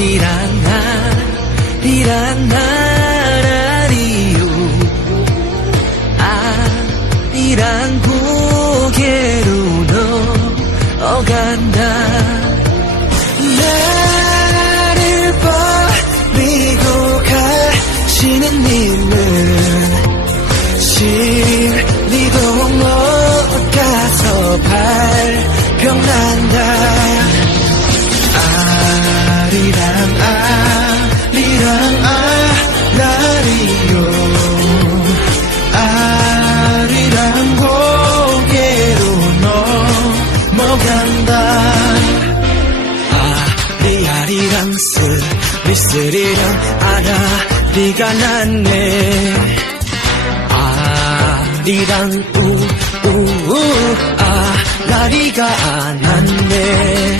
아리랑 나라리요 아리랑 고개로 넘어간다 나를 버리고 가시는 님은 실리도 못 가서 발병난다 아리랑 아라리요 아리랑 고개로 넘어간다 아리랑 스리스리랑 아라리가 났네 아리랑 우우 아라리가 안 났네